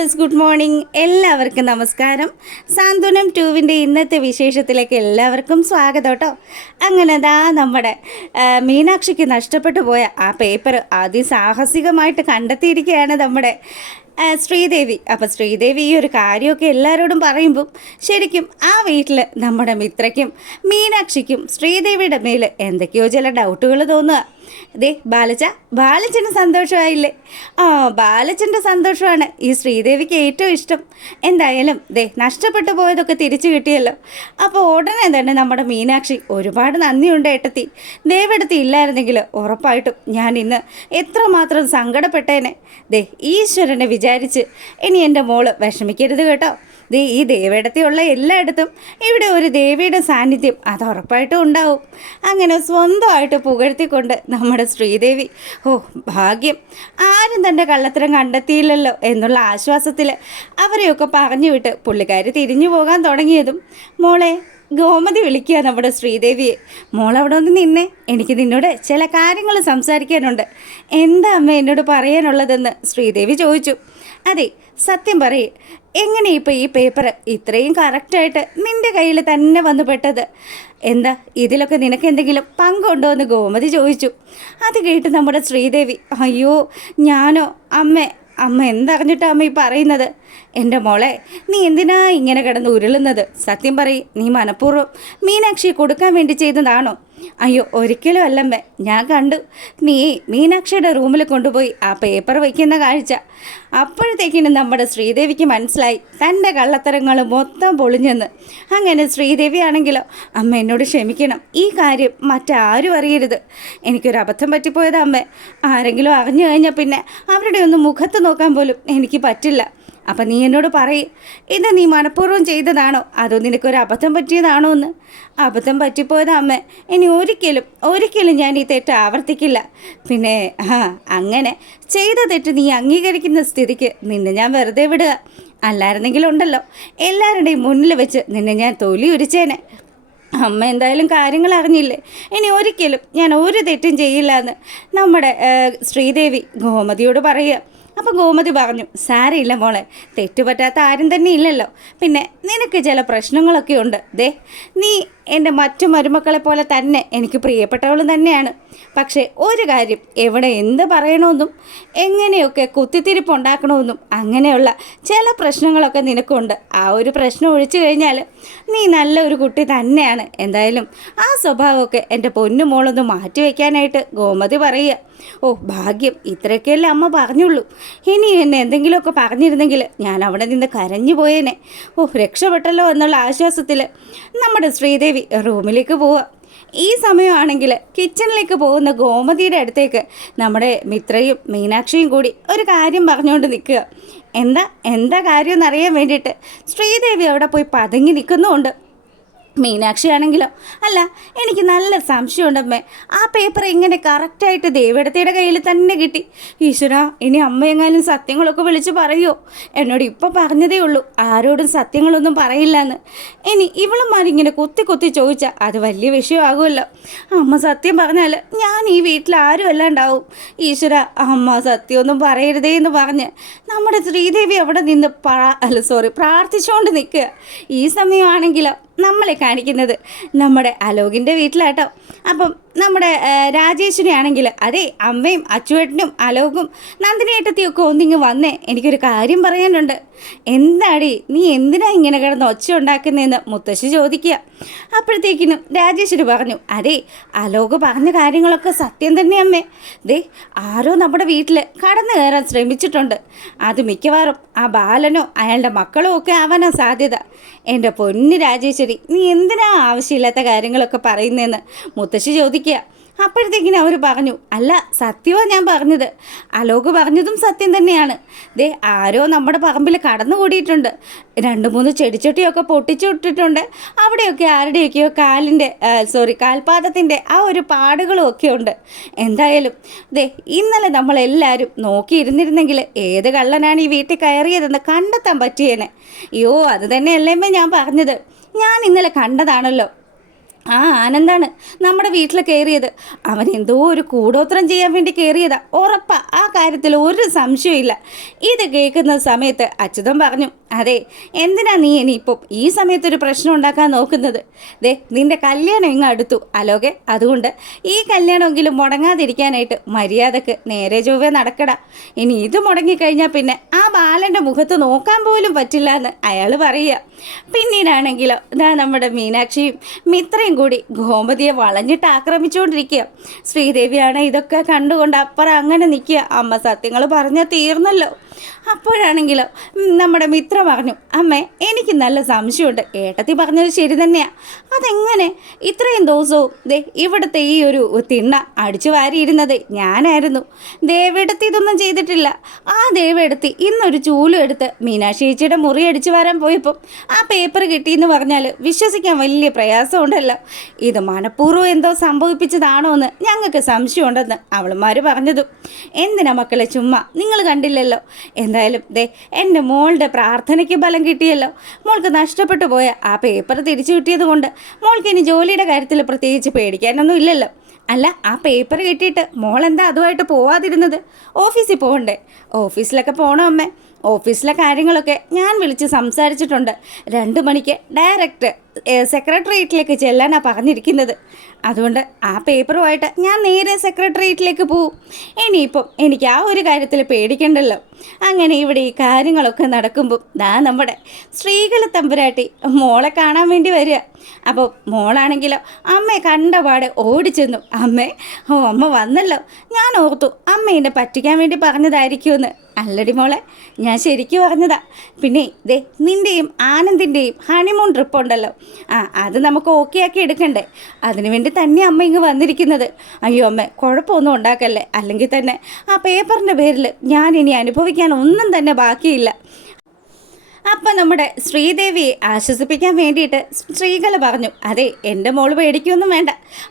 Viewers good morning. എല്ലാവർക്കും നമസ്കാരം. സാന്ത്വനം ടൂവിന്റെ ഇന്നത്തെ വിശേഷത്തിലേക്ക് എല്ലാവർക്കും സ്വാഗതം കേട്ടോ. അങ്ങനെ ദാ നമ്മുടെ മീനാക്ഷിക്ക് നഷ്ടപ്പെട്ടു പോയ ആ പേപ്പർ അതിസാഹസികമായിട്ട് കണ്ടെത്തിയിരിക്കുകയാണ് നമ്മുടെ ശ്രീദേവി. അപ്പം ശ്രീദേവി ഈ ഒരു കാര്യമൊക്കെ എല്ലാവരോടും പറയുമ്പം ശരിക്കും ആ വീട്ടിൽ നമ്മുടെ മിത്രയ്ക്കും മീനാക്ഷിക്കും ശ്രീദേവിയുടെ മേൽ എന്തൊക്കെയോ ചില ഡൗട്ടുകൾ തോന്നുക. ദേ ബാലച്ച ബാലച്ചന് സന്തോഷമായില്ലേ? ആ ബാലച്ചന്റെ സന്തോഷമാണ് ഈ ശ്രീദേവിക്ക് ഏറ്റവും ഇഷ്ടം. എന്തായാലും ദേ നഷ്ടപ്പെട്ടു പോയതൊക്കെ തിരിച്ചു കിട്ടിയല്ലോ. അപ്പോൾ ഉടനെ തന്നെ നമ്മുടെ മീനാക്ഷി ഒരുപാട് നന്ദിയുണ്ട് ഏട്ടത്തി. ദേവെടുത്തി ഇല്ലായിരുന്നെങ്കിൽ ഉറപ്പായിട്ടും ഞാൻ ഇന്ന് എത്രമാത്രം സങ്കടപ്പെട്ടേനെ. ദേ ഈശ്വരനെ വിചാരിച്ച് ഇനി എന്റെ മോൾ വിഷമിക്കരുത് കേട്ടോ. ദേ ഈ ദേവേടത്തിയുള്ള എല്ലായിടത്തും ഇവിടെ ഒരു ദേവിയുടെ സാന്നിധ്യം അത് ഉറപ്പായിട്ടും ഉണ്ടാവും. അങ്ങനെ സ്വന്തമായിട്ട് പുകഴ്ത്തിക്കൊണ്ട് നമ്മുടെ ശ്രീദേവി ഓ ഭാഗ്യം ആരും തന്റെ കള്ളത്തരം കണ്ടെത്തിയില്ലല്ലോ എന്നുള്ള ആശ്വാസത്തിൽ അവരെയൊക്കെ പറഞ്ഞു വിട്ട് പുള്ളിക്കാരി തിരിഞ്ഞു പോകാൻ തുടങ്ങിയതും മോളെ ഗോമതി വിളിക്കുക നമ്മുടെ ശ്രീദേവിയെ. മോൾ അവിടെ ഒന്ന് നിന്നേ. എനിക്ക് നിന്നോട് ചില കാര്യങ്ങൾ സംസാരിക്കാനുണ്ട്. എന്താ അമ്മ എന്നോട് പറയാനുള്ളതെന്ന് ശ്രീദേവി ചോദിച്ചു. അതെ സത്യം പറയേ. എങ്ങനെ ഇപ്പോൾ ഈ പേപ്പർ ഇത്രയും കറക്റ്റായിട്ട് നിന്റെ കയ്യിൽ തന്നെ വന്നു പെട്ടത്? എന്താ ഇതിലൊക്കെ നിനക്ക് എന്തെങ്കിലും പങ്കുണ്ടോ എന്ന് ഗോമതി ചോദിച്ചു. അത് കേട്ട് നമ്മുടെ ശ്രീദേവി അയ്യോ ഞാനോ? അമ്മ അമ്മ എന്തറിഞ്ഞിട്ടാ അമ്മ ഈ പറയുന്നത്? എന്റെ മോളെ നീ എന്തിനാ ഇങ്ങനെ കിടന്ന് ഉരുളുന്നത്? സത്യം പറയും നീ മനഃപൂർവം മീനാക്ഷിയെ കൊടുക്കാൻ വേണ്ടി ചെയ്തതാണോ? അയ്യോ ഒരിക്കലും അല്ലമ്മേ ഞാൻ കണ്ടു. നീ മീനാക്ഷിയുടെ റൂമിൽ കൊണ്ടുപോയി ആ പേപ്പർ വയ്ക്കുന്ന കാഴ്ച. അപ്പോഴത്തേക്കിനും നമ്മുടെ ശ്രീദേവിക്ക് മനസ്സിലായി. തന്റെ കള്ളത്തരങ്ങൾ മൊത്തം പൊളിഞ്ഞെന്ന്. അങ്ങനെ ശ്രീദേവി ആണെങ്കിലോ? അമ്മ എന്നോട് ക്ഷമിക്കണം. ഈ കാര്യം മറ്റാരും അറിയരുത്. എനിക്കൊരു അബദ്ധം പറ്റിപ്പോയത് അമ്മ. ആരെങ്കിലും അറിഞ്ഞു കഴിഞ്ഞാൽ പിന്നെ അവരുടെ ഒന്ന് മുഖത്ത് നോക്കാൻ പോലും എനിക്ക് പറ്റില്ല. അപ്പം നീ എന്നോട് പറയും ഇത് നീ മനഃപൂർവം ചെയ്തതാണോ? അതോ നിനക്കൊരു അബദ്ധം പറ്റിയതാണോ എന്ന്? അബദ്ധം പറ്റിപ്പോയത് അമ്മ. ഇനി ഒരിക്കലും ഒരിക്കലും ഞാൻ ഈ തെറ്റ് ആവർത്തിക്കില്ല. പിന്നെ ആ അങ്ങനെ ചെയ്ത തെറ്റ് നീ അംഗീകരിക്കുന്ന സ്ഥിതിക്ക് നിന്നെ ഞാൻ വെറുതെ വിടുക. അല്ലായിരുന്നെങ്കിലുണ്ടല്ലോ എല്ലാവരുടെയും മുന്നിൽ വെച്ച് നിന്നെ ഞാൻ തൊലി ഉരിച്ചേനെ. അമ്മ എന്തായാലും കാര്യങ്ങൾ അറിഞ്ഞില്ലേ? ഇനി ഒരിക്കലും ഞാൻ ഒരു തെറ്റും ചെയ്യില്ല എന്ന് നമ്മുടെ ശ്രീദേവി ഗോമതിയോട് പറയുക. അപ്പോൾ ഗോമതി പറഞ്ഞു സാരയില്ല മോളെ തെറ്റുപറ്റാത്ത ആരും തന്നെ ഇല്ലല്ലോ. പിന്നെ നിനക്ക് ചില പ്രശ്നങ്ങളൊക്കെ ഉണ്ട്. ദേ നീ എന്റെ മറ്റു മരുമക്കളെ പോലെ തന്നെ എനിക്ക് പ്രിയപ്പെട്ടവളും തന്നെയാണ്. പക്ഷേ ഒരു കാര്യം എവിടെ എന്ത് പറയണമെന്നും എങ്ങനെയൊക്കെ കുത്തിത്തിരിപ്പുണ്ടാക്കണമെന്നും അങ്ങനെയുള്ള ചില പ്രശ്നങ്ങളൊക്കെ നിനക്കുണ്ട്. ആ ഒരു പ്രശ്നം ഒഴിച്ചു കഴിഞ്ഞാൽ നീ നല്ല ഒരു കുട്ടി തന്നെയാണ്. എന്തായാലും ആ സ്വഭാവമൊക്കെ എന്റെ പൊന്നു മോളൊന്ന് മാറ്റി വയ്ക്കാനായിട്ട് ഗോമതി പറയുക. ഓ ഭാഗ്യം. ഇത്രയൊക്കെയല്ലേ അമ്മ പറഞ്ഞുള്ളൂ. ഇനി എന്നെ എന്തെങ്കിലുമൊക്കെ പറഞ്ഞിരുന്നെങ്കിൽ ഞാൻ അവിടെ നിന്ന് കരഞ്ഞു പോയേനെ. ഓ രക്ഷപ്പെട്ടല്ലോ എന്നുള്ള ആശ്വാസത്തിൽ നമ്മുടെ ശ്രീദേവി റൂമിലേക്ക് പോവുക ഈ സമയമാണെങ്കിൽ കിച്ചണിലേക്ക് പോകുന്ന ഗോമതിയുടെ അടുത്തേക്ക് നമ്മുടെ മിത്രയും മീനാക്ഷിയും കൂടി ഒരു കാര്യം പറഞ്ഞുകൊണ്ട് നിൽക്കുക. എന്താ? എന്താ കാര്യം എന്നറിയാൻ വേണ്ടിയിട്ട് ശ്രീദേവി അവിടെ പോയി പതുങ്ങി നിൽക്കുന്നുമുണ്ട്. മീനാക്ഷി ആണെങ്കിലോ അല്ല എനിക്ക് നല്ല സംശയമുണ്ടമ്മേ. ആ പേപ്പർ എങ്ങനെ കറക്റ്റായിട്ട് ദേവിടത്തിയുടെ കയ്യിൽ തന്നെ കിട്ടി. ഈശ്വര ഇനി അമ്മയെങ്ങാനും സത്യങ്ങളൊക്കെ വിളിച്ച് പറയുമോ എന്നോട് ഇപ്പോൾ പറഞ്ഞതേ ഉള്ളൂ. ആരോടും സത്യങ്ങളൊന്നും പറയില്ല എന്ന് ഇനി ഇവളുമാരിങ്ങനെ കൊത്തി കൊത്തി ചോദിച്ചാൽ അത് വലിയ വിഷയമാകുമല്ലോ. അമ്മ സത്യം പറഞ്ഞാൽ ഞാൻ ഈ വീട്ടിൽ ആരും അല്ലാണ്ടാവും. ഈശ്വര അമ്മ സത്യമൊന്നും പറയരുതേ എന്ന് പറഞ്ഞ് നമ്മുടെ ശ്രീദേവി അവിടെ നിന്ന് പ്രാ അല്ല സോറി പ്രാർത്ഥിച്ചുകൊണ്ട് നിൽക്കുക. ഈ സമയമാണെങ്കിലോ? നമ്മളെ കാണിക്കുന്നത് നമ്മുടെ അലോകിന്റെ വീട്ടിലാട്ടോ. അപ്പം നമ്മുടെ രാജേഷിനെ ആണെങ്കിൽ അതെ അമ്മയും അച്ചുവേട്ടനും അലോകും നന്ദിനേട്ടത്തിയൊക്കെ ഒന്നിങ്ങ് വന്നേ എനിക്കൊരു കാര്യം പറയാനുണ്ട്. എന്താടി നീ എന്തിനാ ഇങ്ങനെ കിടന്ന് ഒച്ച ഉണ്ടാക്കുന്നതെന്ന് മുത്തശ്ശി ചോദിക്കുക. അപ്പോഴത്തേക്കിനും രാജേശ്വരി പറഞ്ഞു അതെ അലോക് പറഞ്ഞ കാര്യങ്ങളൊക്കെ സത്യം തന്നെ അമ്മേ. ദേ ആരോ നമ്മുടെ വീട്ടിൽ കടന്നു കയറാൻ ശ്രമിച്ചിട്ടുണ്ട്. അത് മിക്കവാറും ആ ബാലനോ അയാളുടെ മക്കളോ ഒക്കെ ആവാനാ സാധ്യത. എന്റെ പൊന്നു രാജേശ്വരി നീ എന്തിനാ ആവശ്യമില്ലാത്ത കാര്യങ്ങളൊക്കെ പറയുന്നതെന്ന് മുത്തശ്ശി ചോദിക്കുക അപ്പോഴത്തേക്കിനും അവർ പറഞ്ഞു അല്ല സത്യമാണ് ഞാൻ പറഞ്ഞത്. അലോക് പറഞ്ഞതും സത്യം തന്നെയാണ്. ദേ ആരോ നമ്മുടെ പറമ്പിൽ കടന്നു കൂടിയിട്ടുണ്ട്. രണ്ട് മൂന്ന് ചെടിച്ചട്ടിയൊക്കെ പൊട്ടിച്ചു വിട്ടിട്ടുണ്ട്. അവിടെയൊക്കെ ആരുടെയൊക്കെയോ കാലിന്റെ സോറി കാൽപാദത്തിന്റെ ആ ഒരു പാടുകളും ഒക്കെ ഉണ്ട്. എന്തായാലും ദേ ഇന്നലെ നമ്മളെല്ലാവരും നോക്കിയിരുന്നിരുന്നെങ്കിൽ ഏത് കള്ളനാണ് ഈ വീട്ടിൽ കയറിയതെന്ന് കണ്ടെത്താൻ പറ്റിയേനെ. അയ്യോ അത് തന്നെയല്ലേ ഞാൻ പറഞ്ഞത്. ഞാൻ ഇന്നലെ കണ്ടതാണല്ലോ. ആ ആനന്ദാണ്. നമ്മുടെ വീട്ടിൽ കയറിയത് അവൻ എന്തോ ഒരു കൂടോത്രം ചെയ്യാൻ വേണ്ടി കയറിയതാ ഉറപ്പാ ആ കാര്യത്തിൽ ഒരു സംശയമില്ല ഇത് കേൾക്കുന്ന സമയത്ത് അച്യുതൻ പറഞ്ഞു അതെ എന്തിനാ നീ ഇനിയിപ്പം ഈ സമയത്ത് ഒരു പ്രശ്നം ഉണ്ടാക്കാൻ നോക്കുന്നത്? ദേ നിന്റെ കല്യാണം ഇങ്ങ് അടുത്തു അലോകെ. അതുകൊണ്ട് ഈ കല്യാണമെങ്കിലും മുടങ്ങാതിരിക്കാനായിട്ട് മര്യാദയ്ക്ക് നേരെ ചൊവ്വേ നടക്കട. ഇനി ഇത് മുടങ്ങിക്കഴിഞ്ഞാൽ പിന്നെ ആ ബാലന്റെ മുഖത്ത് നോക്കാൻ പോലും പറ്റില്ല എന്ന് അയാൾ പറയുക. പിന്നീടാണെങ്കിലോ ഇതാ നമ്മുടെ മീനാക്ഷിയും മിത്രയും കൂടി ഗോമതിയെ വളഞ്ഞിട്ട് ആക്രമിച്ചുകൊണ്ടിരിക്കുക. ശ്രീദേവിയാണ് ഇതൊക്കെ കണ്ടുകൊണ്ട് അപ്പുറം അങ്ങനെ നിൽക്കുക. അമ്മ സത്യങ്ങൾ പറഞ്ഞാൽ തീർന്നല്ലോ. അപ്പോഴാണെങ്കിലോ നമ്മുടെ മിത്ര പറഞ്ഞു അമ്മേ എനിക്ക് നല്ല സംശയമുണ്ട്. ഏട്ടത്തി പറഞ്ഞത് ശരി തന്നെയാ. അതെങ്ങനെ? ഇത്രയും ദിവസവും ദേ ഇവിടുത്തെ ഈ ഒരു തിണ്ണ അടിച്ചു വാരിയിരുന്നത് ഞാനായിരുന്നു. ദേവെടുത്തി ഇതൊന്നും ചെയ്തിട്ടില്ല. ആ ദേവെടുത്തി ഇന്നൊരു ചൂലും എടുത്ത് മീനാക്ഷി ചേച്ചിയുടെ മുറി അടിച്ചു വരാൻ പോയപ്പം ആ പേപ്പർ കിട്ടിയെന്ന് പറഞ്ഞാൽ വിശ്വസിക്കാൻ വലിയ പ്രയാസമുണ്ടല്ലോ. ഇത് മനഃപൂർവം എന്തോ സംഭവിപ്പിച്ചതാണോ എന്ന് ഞങ്ങൾക്ക് സംശയമുണ്ടെന്ന് അവളുമാർ പറഞ്ഞതും. എന്തിനാ മക്കളെ ചുമ്മാ? നിങ്ങൾ കണ്ടില്ലല്ലോ. എന്തായാലും ദേ എന്റെ മോളുടെ പ്രാർത്ഥനയ്ക്ക് ബലം കിട്ടിയല്ലോ. മോൾക്ക് നഷ്ടപ്പെട്ടു പോയ ആ പേപ്പർ തിരിച്ചു കിട്ടിയത് കൊണ്ട് മോൾക്ക് ഇനി ജോലിയുടെ കാര്യത്തിൽ പ്രത്യേകിച്ച് പേടിക്കാനൊന്നും ഇല്ലല്ലോ. അല്ല ആ പേപ്പർ കിട്ടിയിട്ട് മോൾ എന്താ അതുമായിട്ട് പോവാതിരുന്നത്? ഓഫീസിൽ പോകണ്ടേ? ഓഫീസിലൊക്കെ പോകണം അമ്മേ. ഓഫീസിലെ കാര്യങ്ങളൊക്കെ ഞാൻ വിളിച്ച് സംസാരിച്ചിട്ടുണ്ട്. രണ്ട് മണിക്ക് ഡയറക്റ്റ് സെക്രട്ടേറിയറ്റിലേക്ക് ചെല്ലാനാണ് പറഞ്ഞിരിക്കുന്നത്. അതുകൊണ്ട് ആ പേപ്പറുമായിട്ട് ഞാൻ നേരെ സെക്രട്ടേറിയറ്റിലേക്ക് പോവും. ഇനിയിപ്പം എനിക്ക് ആ ഒരു കാര്യത്തിൽ പേടിക്കണ്ടല്ലോ. അങ്ങനെ ഇവിടെ ഈ കാര്യങ്ങളൊക്കെ നടക്കുമ്പോൾ ദാ നമ്മുടെ സ്ത്രീകളെ തമ്പുരാട്ടി മോളെ കാണാൻ വേണ്ടി വരിക. അപ്പോൾ മോളാണെങ്കിലോ അമ്മയെ കണ്ടപാട് ഓടിച്ചെന്നു. അമ്മേ ഓ അമ്മ വന്നല്ലോ. ഞാൻ ഓർത്തു അമ്മ എന്നെ പറ്റിക്കാൻ വേണ്ടി പറഞ്ഞതായിരിക്കുമെന്ന്. അല്ലടി മോളെ ഞാൻ ശരിക്കും പറഞ്ഞതാ. പിന്നെ ദേ നിന്റെയും ആനന്ദിന്റെയും ഹണിമൂൺ ട്രിപ്പ് ഉണ്ടല്ലോ. ആ അത് നമുക്ക് ഓക്കെ ആക്കി എടുക്കണ്ടേ? അതിനുവേണ്ടി തന്നെ അമ്മ ഇങ്ങ് വന്നിരിക്കുന്നത്. അയ്യോ അമ്മ കുഴപ്പമൊന്നും ഉണ്ടാക്കല്ലേ? അല്ലെങ്കിൽ തന്നെ ആ പേപ്പറിന്റെ പേരിൽ ഞാൻ ഇനി അനുഭവിക്കാൻ ഒന്നും തന്നെ ബാക്കിയില്ല. അപ്പം നമ്മുടെ ശ്രീദേവിയെ ആശ്വസിപ്പിക്കാൻ വേണ്ടിയിട്ട് സ്ത്രീകൾ പറഞ്ഞു അതെ എന്റെ മോൾ പേടിക്കൊന്നും വേണ്ട.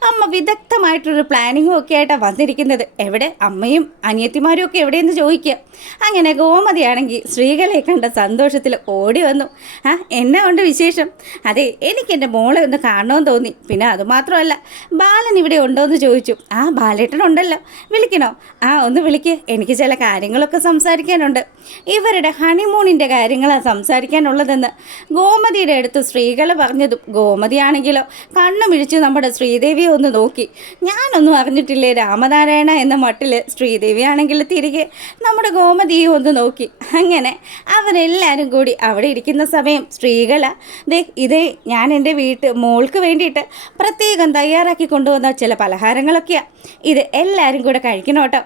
അമ്മ വിദഗ്ധമായിട്ടൊരു പ്ലാനിങ്ങും ഒക്കെ ആയിട്ടാണ് വന്നിരിക്കുന്നത്. എവിടെ? അമ്മയും അനിയത്തിമാരും ഒക്കെ എവിടെയെന്ന് ചോദിക്കുക അങ്ങനെ ഗോമതിയാണെങ്കിൽ സ്ത്രീകളെ കണ്ട സന്തോഷത്തിൽ ഓടി വന്നു. ആ എന്നെ കൊണ്ട് വിശേഷം? അതെ എനിക്ക് എന്റെ മോളെ ഒന്ന് കാണണമെന്ന് തോന്നി. പിന്നെ അതുമാത്രമല്ല ബാലൻ ഇവിടെ ഉണ്ടോ എന്ന് ചോദിച്ചു. ആ ബാലേട്ടൻ ഉണ്ടല്ലോ. വിളിക്കണോ? ആ ഒന്ന് വിളിക്ക്. എനിക്ക് ചില കാര്യങ്ങളൊക്കെ സംസാരിക്കാനുണ്ട്. ഇവരുടെ ഹണിമൂണിന്റെ കാര്യങ്ങളാണ് സംസാരിക്കാനുള്ളതെന്ന് ഗോമതിയുടെ അടുത്ത് സ്ത്രീകൾ പറഞ്ഞതും ഗോമതിയാണെങ്കിലോ കണ്ണുമിഴിച്ച് നമ്മുടെ ശ്രീദേവിയെ ഒന്ന് നോക്കി. ഞാനൊന്നും അറിഞ്ഞിട്ടില്ലേ രാമനാരായണ എന്ന മട്ടിൽ ശ്രീദേവി ആണെങ്കിൽ തിരികെ നമ്മുടെ ഗോമതിയെ ഒന്ന് നോക്കി. അങ്ങനെ അവരെല്ലാവരും കൂടി അവിടെ ഇരിക്കുന്ന സമയം സ്ത്രീകൾ ദേ ഇതേ ഞാൻ എന്റെ വീട്ട് മോൾക്ക് വേണ്ടിയിട്ട് പ്രത്യേകം തയ്യാറാക്കി കൊണ്ടുവന്ന ചില പലഹാരങ്ങളൊക്കെയാണ് ഇത് എല്ലാവരും കൂടെ കഴിക്കണം കേട്ടോ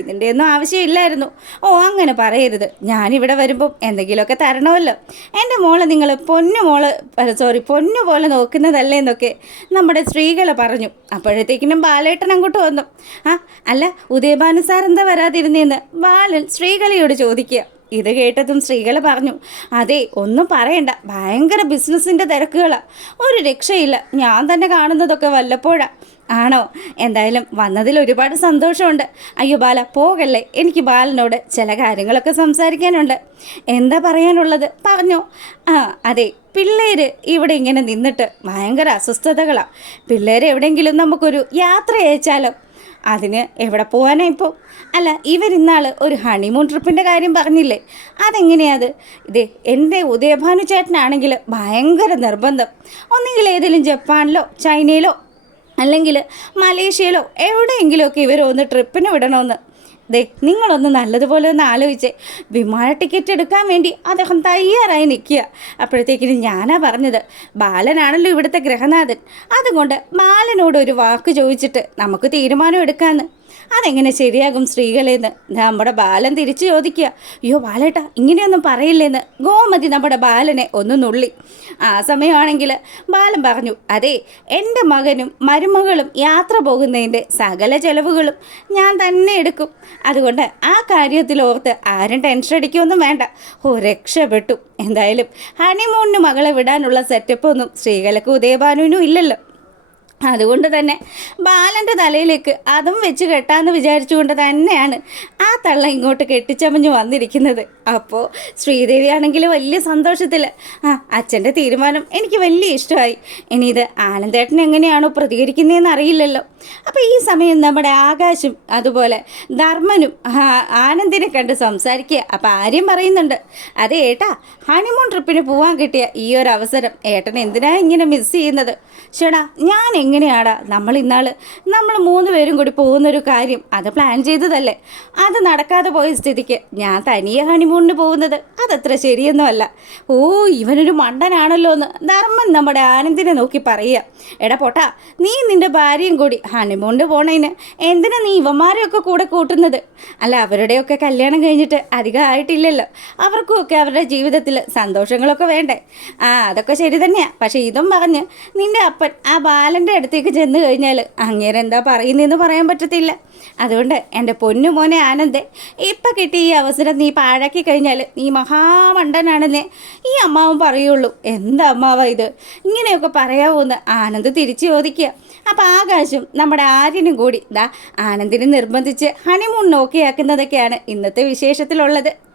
ഇതിന്റെയൊന്നും ആവശ്യമില്ലായിരുന്നു. ഓ അങ്ങനെ പറയരുത്. ഞാനിവിടെ വരുമ്പം എന്തെങ്കിലുമൊക്കെ തരണമല്ലോ എന്റെ മോളെ നിങ്ങൾ പൊന്നു മോൾ സോറി പൊന്നു പോലെ നോക്കുന്നതല്ലേ എന്നൊക്കെ നമ്മുടെ സ്ത്രീകൾ പറഞ്ഞു. അപ്പോഴത്തേക്കിനും ബാലേട്ടൻ അങ്ങോട്ട് വന്നു. ആ അല്ല ഉദയഭാനു സാർ എന്താ വരാതിരുന്നേന്ന്? ബാലൻ സ്ത്രീകളെയോട് ചോദിക്കുക. ഇത് കേട്ടതും സ്ത്രീകൾ പറഞ്ഞു അതെ ഒന്നും പറയണ്ട. ഭയങ്കര ബിസിനസ്സിന്റെ തിരക്കുകളാണ് ഒരു രക്ഷയില്ല. ഞാൻ തന്നെ കാണുന്നതൊക്കെ വല്ലപ്പോഴാണ് ആണോ? എന്തായാലും വന്നതിൽ ഒരുപാട് സന്തോഷമുണ്ട്. അയ്യോ ബാല പോകല്ലേ? എനിക്ക് ബാലനോട് ചില കാര്യങ്ങളൊക്കെ സംസാരിക്കാനുണ്ട്. എന്താ പറയാനുള്ളത്? പറഞ്ഞോ. ആ അതെ പിള്ളേർ ഇവിടെ ഇങ്ങനെ നിന്നിട്ട് ഭയങ്കര അസ്വസ്ഥതകളാണ് പിള്ളേരെ എവിടെയെങ്കിലും നമുക്കൊരു യാത്ര അയച്ചാലോ? അതിന് എവിടെ പോകാനാ ഇപ്പോൾ അല്ല ഇവരിന്നാൾ ഒരു ഹണിമൂൺ ട്രിപ്പിന്റെ കാര്യം പറഞ്ഞില്ലേ? അതെങ്ങനെയാത് ഇത് എന്റെ ഉദയഭാനു ചേട്ടനാണെങ്കിൽ ഭയങ്കര നിർബന്ധം. ഒന്നെങ്കിൽ ഏതെങ്കിലും ജപ്പാനിലോ ചൈനയിലോ അല്ലെങ്കിൽ മലേഷ്യയിലോ എവിടെയെങ്കിലുമൊക്കെ ഇവർ ഒന്ന് ട്രിപ്പിന് വിടണമെന്ന്. ദേ നിങ്ങളൊന്ന് നല്ലതുപോലെ ഒന്ന് ആലോചിച്ചേ. വിമാന ടിക്കറ്റ് എടുക്കാൻ വേണ്ടി അദ്ദേഹം തയ്യാറായി നിൽക്കുക. അപ്പോഴത്തേക്കിനും ഞാനാ പറഞ്ഞത് ബാലനാണല്ലോ ഇവിടുത്തെ ഗ്രഹനാഥൻ അതുകൊണ്ട് ബാലനോട് ഒരു വാക്ക് ചോദിച്ചിട്ട് നമുക്ക് തീരുമാനം എടുക്കാമെന്ന് അതെങ്ങനെ ശരിയാകും സ്ത്രീകളെന്ന്? നമ്മുടെ ബാലൻ തിരിച്ചു ചോദിക്കുക. അയ്യോ ബാലേട്ടാ ഇങ്ങനെയൊന്നും പറയില്ലെന്ന്. ഗോമതി നമ്മുടെ ബാലനെ ഒന്ന് നുള്ളി. ആ സമയമാണെങ്കിൽ ബാലൻ പറഞ്ഞു അതെ എന്റെ മകനും മരുമകളും യാത്ര പോകുന്നതിന്റെ സകല ചെലവുകളും ഞാൻ തന്നെ എടുക്കും. അതുകൊണ്ട് ആ കാര്യത്തിൽ ഓർത്ത് ആരും ടെൻഷൻ അടിക്കൊന്നും വേണ്ട. ഓ രക്ഷപ്പെട്ടു. എന്തായാലും ഹണിമൂണിന് മകളെ വിടാനുള്ള സെറ്റപ്പ് ഒന്നും സ്ത്രീകൾക്ക് ഉദയഭാനുവിനും ഇല്ലല്ലോ. അതുകൊണ്ട് തന്നെ ബാലന്റെ തലയിലേക്ക് അതും വെച്ച് കെട്ടാമെന്ന് വിചാരിച്ചുകൊണ്ട് തന്നെയാണ് ആ തള്ള ഇങ്ങോട്ട് കെട്ടിച്ചമഞ്ഞ് വന്നിരിക്കുന്നത്. അപ്പോൾ ശ്രീദേവി ആണെങ്കിൽ വലിയ സന്തോഷത്തിൽ ആ അച്ഛന്റെ തീരുമാനം എനിക്ക് വലിയ ഇഷ്ടമായി. ഇനി ഇത് ആനന്ദേട്ടൻ എങ്ങനെയാണോ പ്രതികരിക്കുന്നതെന്ന് അറിയില്ലല്ലോ. അപ്പോൾ ഈ സമയം നമ്മുടെ ആകാശും അതുപോലെ ധർമ്മനും ആനന്ദിനെ കണ്ട് സംസാരിക്കുക. അപ്പോൾ ആര്യം പറയുന്നുണ്ട്. അതെ ഏട്ടാ ഹണിമൂൺ ട്രിപ്പിന് പോകാൻ കിട്ടിയ ഈ ഒരു അവസരം ഏട്ടൻ എന്തിനാ ഇങ്ങനെ മിസ് ചെയ്യുന്നത്? ചേടാ ഞാൻ എങ്ങനെയാടാ? നമ്മൾ ഇന്നാൾ നമ്മൾ മൂന്ന് പേരും കൂടി പോകുന്നൊരു കാര്യം അത് പ്ലാൻ ചെയ്തതല്ലേ? അത് നടക്കാതെ പോയ സ്ഥിതിക്ക് ഞാൻ തനിയെ ഹണിമൂണിന് പോകുന്നത്? അതത്ര ശരിയൊന്നുമല്ല. ഓ ഇവനൊരു മണ്ടനാണല്ലോ എന്ന് ധർമ്മൻ നമ്മുടെ ആനന്ദിനെ നോക്കി പറയുക. എടാ പോട്ടാ നീ നിന്റെ ഭാര്യയും കൂടി ഹണിമൂണിന് പോണേന് എന്തിനാ നീ ഇവന്മാരെയൊക്കെ കൂടെ കൂട്ടുന്നത്? അല്ല അവരുടെയൊക്കെ കല്യാണം കഴിഞ്ഞിട്ട് അധികം ആയിട്ടില്ലല്ലോ. അവർക്കുമൊക്കെ അവരുടെ ജീവിതത്തിൽ സന്തോഷങ്ങളൊക്കെ വേണ്ടേ? ആ അതൊക്കെ ശരി തന്നെയാണ് പക്ഷേ ഇതും പറഞ്ഞ് നിന്റെ അപ്പൻ ആ ബാലന്റെ അടുത്തേക്ക് ചെന്ന് കഴിഞ്ഞാൽ അങ്ങേരെന്താ പറയുന്നതെന്ന് പറയാൻ പറ്റത്തില്ല. അതുകൊണ്ട് എന്റെ പൊന്നു മോനെ ആനന്ദേ ഇപ്പം കിട്ടിയ ഈ അവസരം നീ പാഴാക്കി കഴിഞ്ഞാൽ ഈ മഹാമണ്ടനാണെന്നേ ഈ അമ്മാവൻ പറയുള്ളൂ. എന്താ അമ്മാവ ഇത്? ഇങ്ങനെയൊക്കെ പറയാവൂന്ന് ആനന്ദ് തിരിച്ചു ചോദിക്കുക. അപ്പം ആകാശം നമ്മുടെ ആര്യനും കൂടി ദാ ആനന്ദിനെ നിർബന്ധിച്ച് ഹണിമൂൺ നോക്കിയാക്കുന്നതൊക്കെയാണ് ഇന്നത്തെ വിശേഷത്തിലുള്ളത്.